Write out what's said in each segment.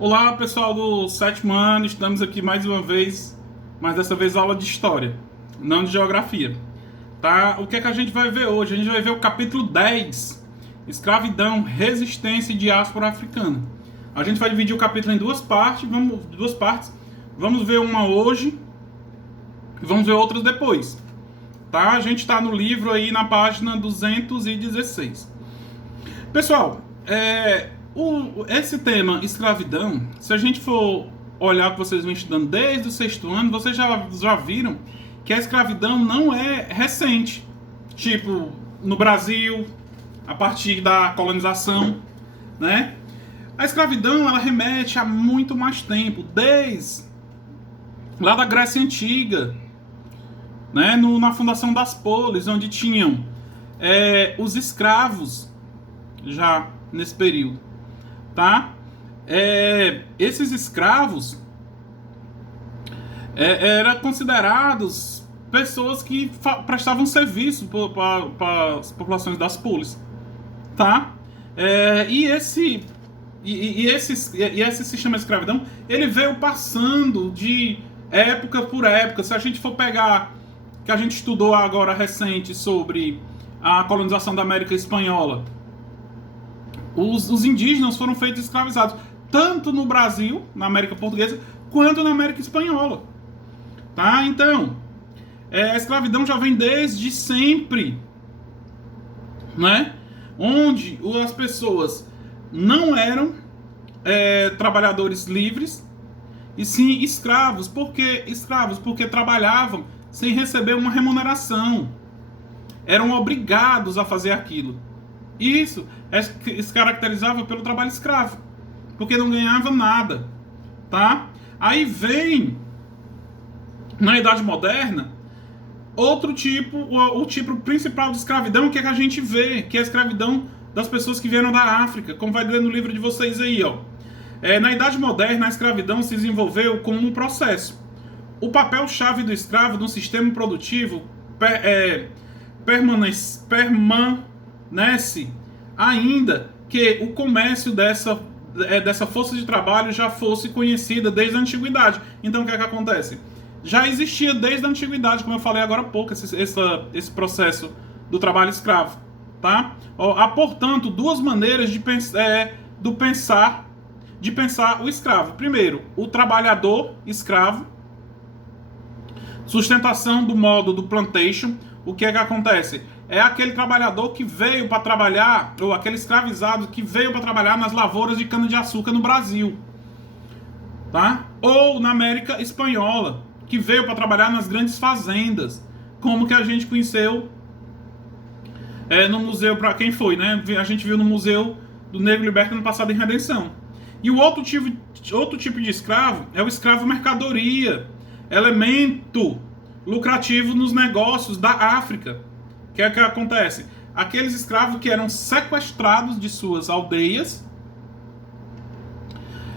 Olá pessoal do sétimo ano, estamos aqui mais uma vez, mas dessa vez aula de história, não de geografia. Tá? O que é que a gente vai ver hoje? A gente vai ver o capítulo 10, Escravidão, Resistência e Diáspora Africana. A gente vai dividir o capítulo em duas partes, vamos ver uma hoje e vamos ver outras depois. Tá? A gente está no livro aí na página 216. Pessoal, esse tema, escravidão, se a gente for olhar o que vocês vêm estudando desde o sexto ano, vocês já viram que a escravidão não é recente. Tipo, no Brasil, a partir da colonização, né? A escravidão, ela remete a muito mais tempo, desde lá da Grécia Antiga, né? Na fundação das polis, onde tinham os escravos já nesse período. Tá? Esses escravos eram considerados pessoas que prestavam serviço para as populações das polis. Tá? Esse sistema de escravidão ele veio passando de época por época. Se a gente for pegar, que a gente estudou agora recente sobre a colonização da América Espanhola, os indígenas foram feitos escravizados, tanto no Brasil, na América Portuguesa, quanto na América Espanhola. Tá? Então, a escravidão já vem desde sempre, né? Onde as pessoas não eram trabalhadores livres, e sim escravos. Por que escravos? Porque trabalhavam sem receber uma remuneração. Eram obrigados a fazer aquilo. Isso se caracterizava pelo trabalho escravo, porque não ganhava nada, tá? Aí vem, na Idade Moderna, outro tipo, o tipo principal de escravidão, que é que a gente vê, que é a escravidão das pessoas que vieram da África, como vai ler no livro de vocês aí, ó. Na Idade Moderna, a escravidão se desenvolveu como um processo. O papel-chave do escravo no sistema produtivo permanece ainda que o comércio dessa força de trabalho já fosse conhecida desde a antiguidade. Então o que é que acontece? Já existia desde a antiguidade, como eu falei agora há pouco, esse processo do trabalho escravo. Tá? Há, portanto, duas maneiras de pensar o escravo. Primeiro, o trabalhador escravo, sustentação do modo do plantation. O que é que acontece? É aquele trabalhador que veio para trabalhar, ou aquele escravizado que veio para trabalhar nas lavouras de cana-de-açúcar no Brasil. Tá? Ou na América Espanhola, que veio para trabalhar nas grandes fazendas, como que a gente conheceu no museu, para quem foi, né? A gente viu no Museu do Negro Liberto no Passado em Redenção. E o outro tipo de escravo é o escravo mercadoria, elemento lucrativo nos negócios da África. O que é que acontece? Aqueles escravos que eram sequestrados de suas aldeias,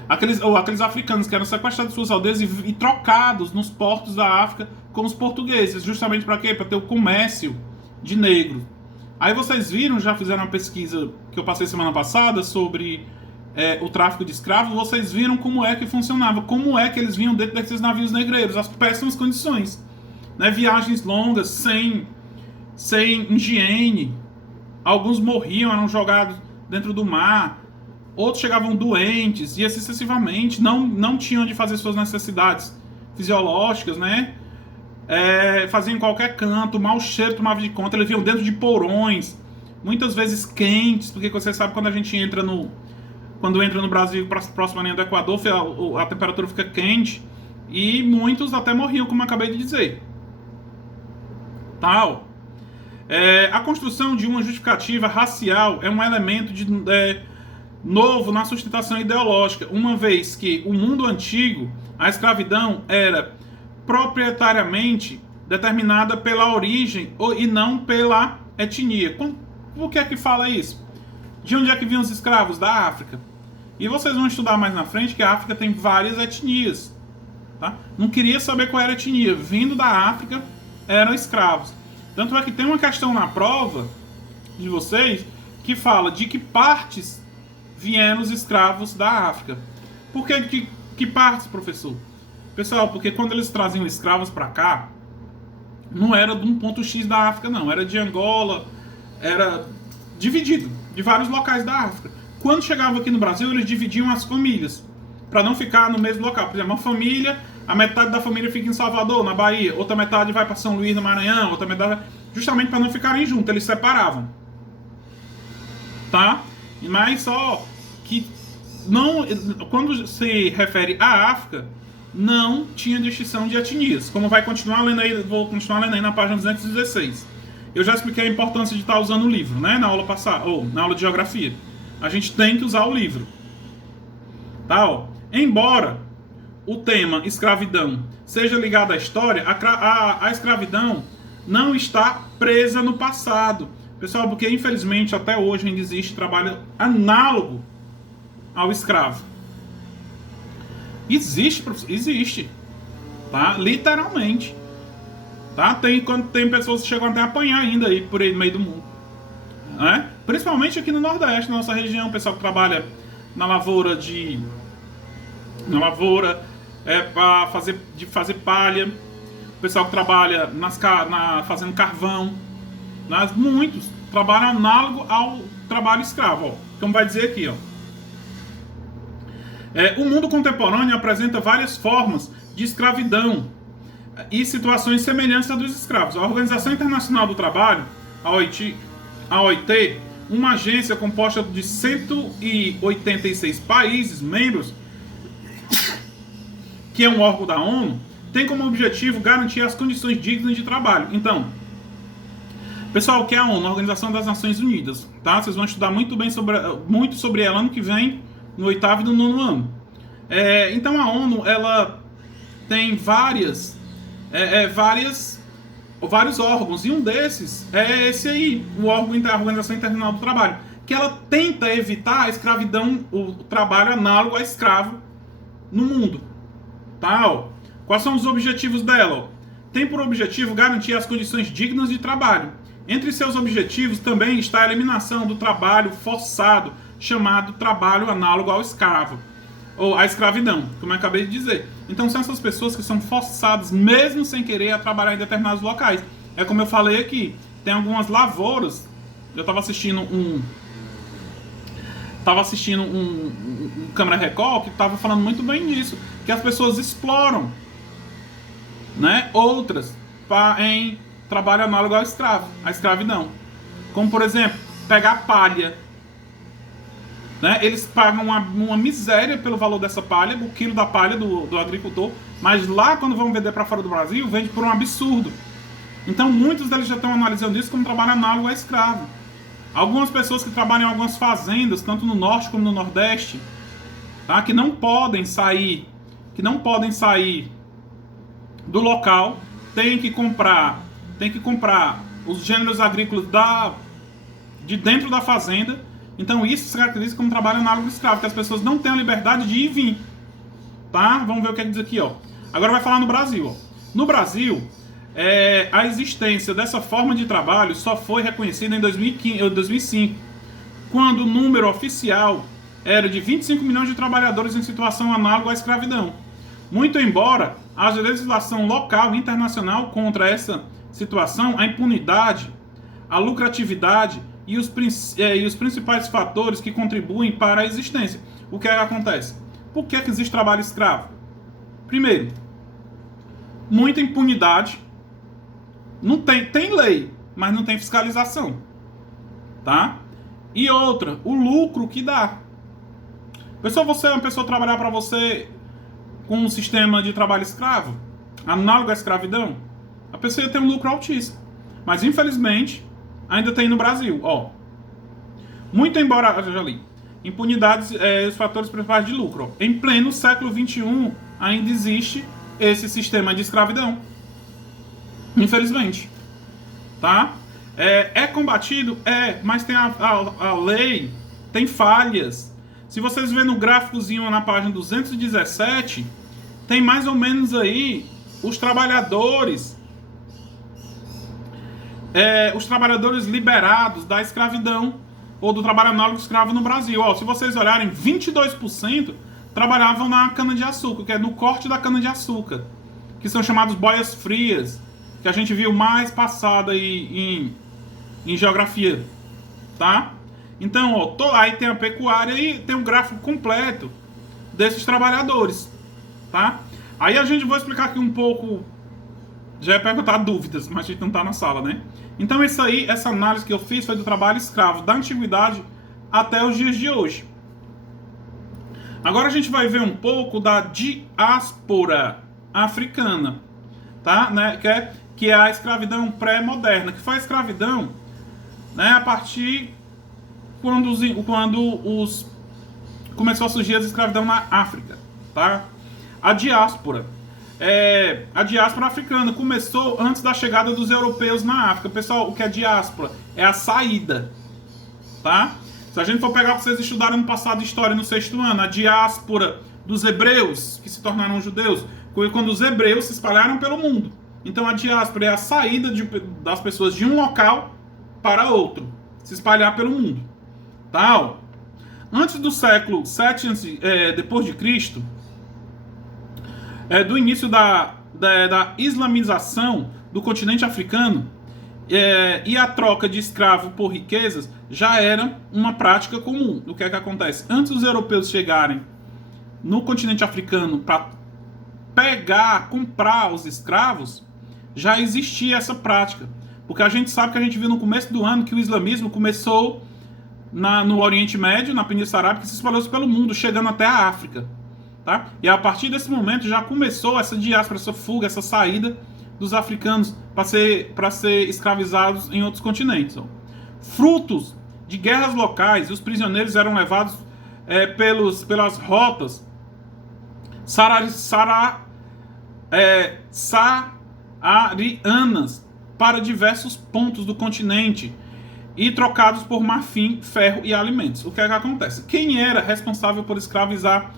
aqueles africanos que eram sequestrados de suas aldeias e trocados nos portos da África com os portugueses, justamente para quê? Para ter o comércio de negros. Aí vocês viram, já fizeram uma pesquisa que eu passei semana passada sobre o tráfico de escravos, vocês viram como é que funcionava, como é que eles vinham dentro desses navios negreiros, as péssimas condições, né? Viagens longas, sem higiene, alguns morriam, eram jogados dentro do mar, outros chegavam doentes, e assim sucessivamente, não tinham onde fazer suas necessidades fisiológicas, né? Faziam em qualquer canto, mau cheiro tomava de conta, eles vinham dentro de porões, muitas vezes quentes, porque você sabe quando a gente entra no Brasil, próximo à linha do Equador, a temperatura fica quente, e muitos até morriam, como eu acabei de dizer. Tal. A construção de uma justificativa racial é um elemento novo na sustentação ideológica, uma vez que o mundo antigo, a escravidão era proprietariamente determinada pela origem e não pela etnia. Por que é que fala isso? De onde é que vinham os escravos? Da África. E vocês vão estudar mais na frente que a África tem várias etnias. Tá? Não queria saber qual era a etnia. Vindo da África, eram escravos. Tanto é que tem uma questão na prova de vocês que fala de que partes vieram os escravos da África. Por que partes, professor? Pessoal, porque quando eles traziam escravos para cá, não era de um ponto X da África, não. Era de Angola, era dividido de vários locais da África. Quando chegava aqui no Brasil, eles dividiam as famílias, para não ficar no mesmo local. Por exemplo, uma família, a metade da família fica em Salvador, na Bahia, outra metade vai para São Luís, no Maranhão, outra metade... Justamente para não ficarem juntos, eles separavam. Tá? Mas só que não, quando se refere à África, não tinha distinção de etnias. Como vai continuar lendo aí, vou continuar lendo aí na página 216. Eu já expliquei a importância de estar usando o livro, né? Na aula passada, ou na aula de geografia. A gente tem que usar o livro. Tá, ó. Embora o tema escravidão seja ligado à história, a escravidão não está presa no passado. Pessoal, porque infelizmente até hoje ainda existe trabalho análogo ao escravo. Existe, professor? Existe. Tá? Literalmente. Tá? Tem pessoas que chegam até a apanhar ainda aí por aí no meio do mundo. Né? Principalmente aqui no Nordeste, na nossa região, o pessoal que trabalha na lavoura para fazer palha, o pessoal que trabalha fazendo carvão, muitos trabalham análogo ao trabalho escravo. Ó. Como vai dizer aqui, ó. O mundo contemporâneo apresenta várias formas de escravidão e situações semelhantes à dos escravos. A Organização Internacional do Trabalho, a OIT, uma agência composta de 186 países membros, que é um órgão da ONU, tem como objetivo garantir as condições dignas de trabalho. Então, pessoal, o que é a ONU? A Organização das Nações Unidas. Tá? Vocês vão estudar muito sobre ela ano que vem, no 8º e no 9º ano. Então a ONU, ela tem vários órgãos, e um desses é esse aí, o órgão da Organização Internacional do Trabalho, que ela tenta evitar a escravidão, o trabalho análogo a escravo no mundo. Tá, ó. Quais são os objetivos dela? Ó? Tem por objetivo garantir as condições dignas de trabalho. Entre seus objetivos também está a eliminação do trabalho forçado, chamado trabalho análogo ao escravo, ou à escravidão, como eu acabei de dizer. Então são essas pessoas que são forçadas, mesmo sem querer, a trabalhar em determinados locais. É como eu falei aqui, tem algumas lavouras. Eu estava assistindo um Câmara Record que estava falando muito bem disso, que as pessoas exploram, né, outras em trabalho análogo ao escravo, à escravidão. Como, por exemplo, pegar palha. Né? Eles pagam uma miséria pelo valor dessa palha, o quilo da palha do agricultor, mas lá, quando vão vender para fora do Brasil, vende por um absurdo. Então, muitos deles já estão analisando isso como trabalho análogo a escravo. Algumas pessoas que trabalham em algumas fazendas, tanto no Norte como no Nordeste, tá? que não podem sair do local, tem que comprar os gêneros agrícolas de dentro da fazenda. Então isso se caracteriza como trabalho análogo ao escravo, que as pessoas não têm a liberdade de ir e vir. Tá? Vamos ver o que diz aqui, ó. Agora vai falar no Brasil, ó. No Brasil, a existência dessa forma de trabalho só foi reconhecida em 2005, quando o número oficial era de 25 milhões de trabalhadores em situação análoga à escravidão. Muito embora haja legislação local e internacional contra essa situação, a impunidade, a lucratividade e os principais fatores que contribuem para a existência. O que acontece? Por que existe trabalho escravo? Primeiro, muita impunidade. Não tem lei, mas não tem fiscalização. Tá? E outra, o lucro que dá. Pessoal, você é uma pessoa trabalhar para você com um sistema de trabalho escravo, análogo à escravidão, a pessoa ia ter um lucro altíssimo. Mas, infelizmente, ainda tem no Brasil. Ó, muito embora, eu já li, impunidades, os fatores principais de lucro. Ó, em pleno século XXI, ainda existe esse sistema de escravidão. Infelizmente. Tá? É combatido? Mas tem a lei, tem falhas. Se vocês verem no gráficozinho na página 217, tem mais ou menos aí os trabalhadores liberados da escravidão ou do trabalho análogo escravo no Brasil. Ó, se vocês olharem, 22% trabalhavam na cana-de-açúcar, que é no corte da cana-de-açúcar, que são chamados boias frias, que a gente viu mais passado aí em geografia, tá? Então, ó, aí tem a pecuária e tem um gráfico completo desses trabalhadores, tá? Aí a gente vai explicar aqui um pouco, já ia perguntar dúvidas, mas a gente não tá na sala, né? Então isso aí, essa análise que eu fiz foi do trabalho escravo da antiguidade até os dias de hoje. Agora a gente vai ver um pouco da diáspora africana, tá? Né? Que é a escravidão pré-moderna, que foi a escravidão, né, a partir quando começou a surgir a escravidão na África, tá? A diáspora africana começou antes da chegada dos europeus na África. Pessoal, o que é diáspora? É a saída, tá? Se a gente for pegar para vocês estudarem no passado de história no 6º ano, a diáspora dos hebreus, que se tornaram judeus, foi quando os hebreus se espalharam pelo mundo. Então a diáspora é a saída das pessoas de um local para outro, se espalhar pelo mundo. Tá? Antes do século 7 depois de Cristo, do início da islamização do continente africano, e a troca de escravo por riquezas já era uma prática comum. O que é que acontece? Antes dos europeus chegarem no continente africano para comprar os escravos, já existia essa prática. Porque a gente sabe que a gente viu no começo do ano que o islamismo começou no Oriente Médio, na Península Arábica, que se espalhou pelo mundo, chegando até a África. Tá? E a partir desse momento já começou essa diáspora, essa fuga, essa saída dos africanos para ser escravizados em outros continentes. Frutos de guerras locais, os prisioneiros eram levados pelas rotas saarianas para diversos pontos do continente e trocados por marfim, ferro e alimentos. O que é que acontece? Quem era responsável por escravizar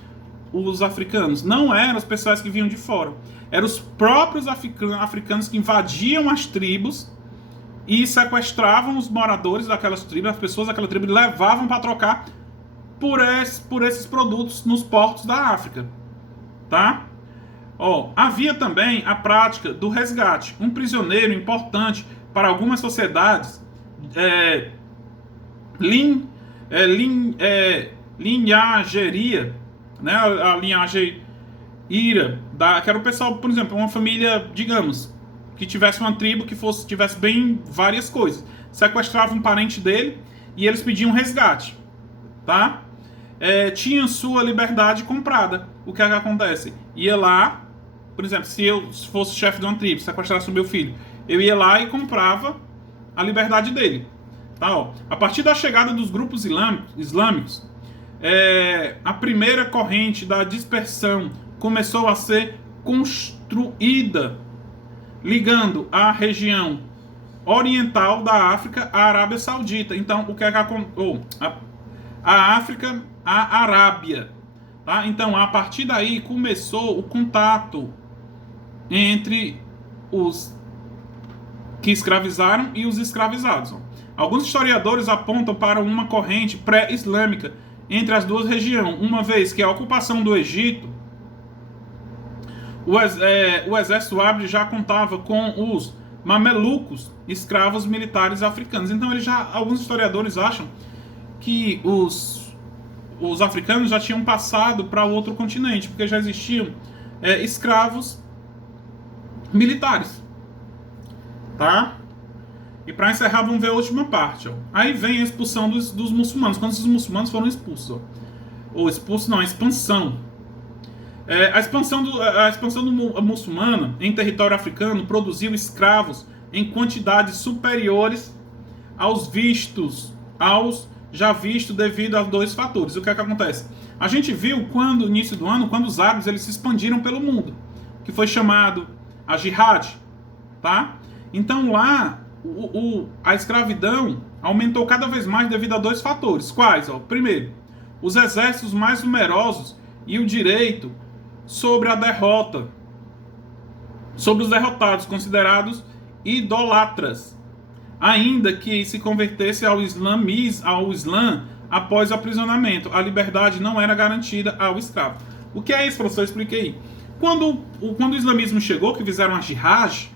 os africanos? Não eram as pessoas que vinham de fora. Eram os próprios africanos que invadiam as tribos e sequestravam os moradores daquelas tribos, as pessoas daquela tribo, e levavam para trocar por esses produtos nos portos da África. Tá? Havia também a prática do resgate. Um prisioneiro importante para algumas sociedades, linhageria, né, a linhagem ira, que era o pessoal, por exemplo, uma família, digamos, que tivesse uma tribo que tivesse bem várias coisas. Sequestrava um parente dele e eles pediam resgate, tá? Tinha sua liberdade comprada. O que é que acontece? Ia lá, por exemplo, se eu fosse chefe de uma tribo, sequestrasse o meu filho, eu ia lá e comprava a liberdade dele. Tá? A partir da chegada dos grupos islâmicos, a primeira corrente da dispersão começou a ser construída, ligando a região oriental da África à Arábia Saudita. Então, o que é que aconteceu? A África à Arábia. Tá? Então, a partir daí começou o contato entre os que escravizaram e os escravizados. Alguns historiadores apontam para uma corrente pré-islâmica entre as duas regiões, uma vez que a ocupação do Egito, o exército árabe já contava com os mamelucos, escravos militares africanos. Então, alguns historiadores acham que os africanos já tinham passado para outro continente, porque já existiam escravos militares. Tá? E para encerrar, vamos ver a última parte. Aí vem a expulsão dos muçulmanos. Quando os muçulmanos foram expulsos. A expansão. A expansão muçulmana em território africano produziu escravos em quantidades superiores aos já vistos devido a dois fatores. O que é que acontece? A gente viu no início do ano, quando os árabes eles se expandiram pelo mundo, que foi chamado a jihad, tá? Então lá a escravidão aumentou cada vez mais devido a dois fatores. Quais? Primeiro, os exércitos mais numerosos e o direito sobre a derrota, sobre os derrotados, considerados idólatras, ainda que se convertesse ao Islã após o aprisionamento. A liberdade não era garantida ao escravo. O que é isso, professor? Eu expliquei aí. Quando o islamismo chegou, que fizeram a jihad,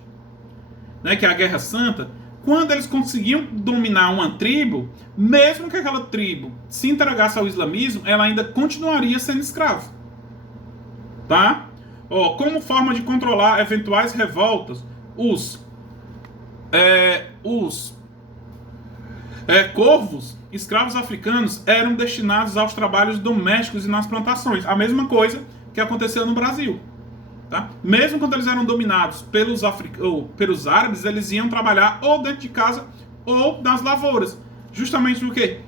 né, que é a Guerra Santa, quando eles conseguiam dominar uma tribo, mesmo que aquela tribo se entregasse ao islamismo, ela ainda continuaria sendo escrava. Tá? Como forma de controlar eventuais revoltas, os corvos, escravos africanos, eram destinados aos trabalhos domésticos e nas plantações. A mesma coisa que aconteceu no Brasil. Tá? Mesmo quando eles eram dominados pelos árabes, eles iam trabalhar ou dentro de casa ou nas lavouras. Justamente por quê?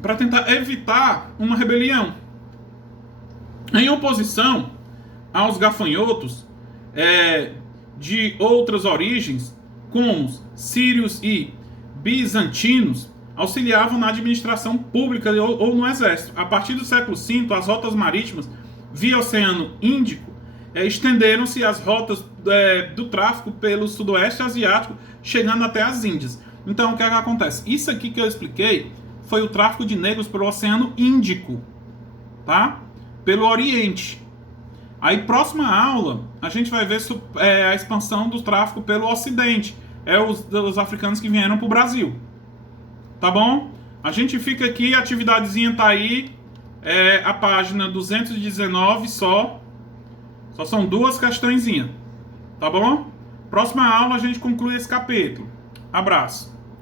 Para tentar evitar uma rebelião. Em oposição aos gafanhotos de outras origens, como sírios e bizantinos, auxiliavam na administração pública ou no exército. A partir do século V, as rotas marítimas via Oceano Índico estenderam-se as rotas do tráfico pelo sudoeste asiático, chegando até as Índias. Então, o que acontece? Isso aqui que eu expliquei foi o tráfico de negros pelo Oceano Índico, tá? Pelo Oriente. Aí, próxima aula, a gente vai ver a expansão do tráfico pelo Ocidente. Os africanos que vieram para o Brasil. Tá bom? A gente fica aqui, a atividadezinha tá aí, a página 219 só são 2 questõezinhas. Tá bom? Próxima aula a gente conclui esse capítulo. Abraço.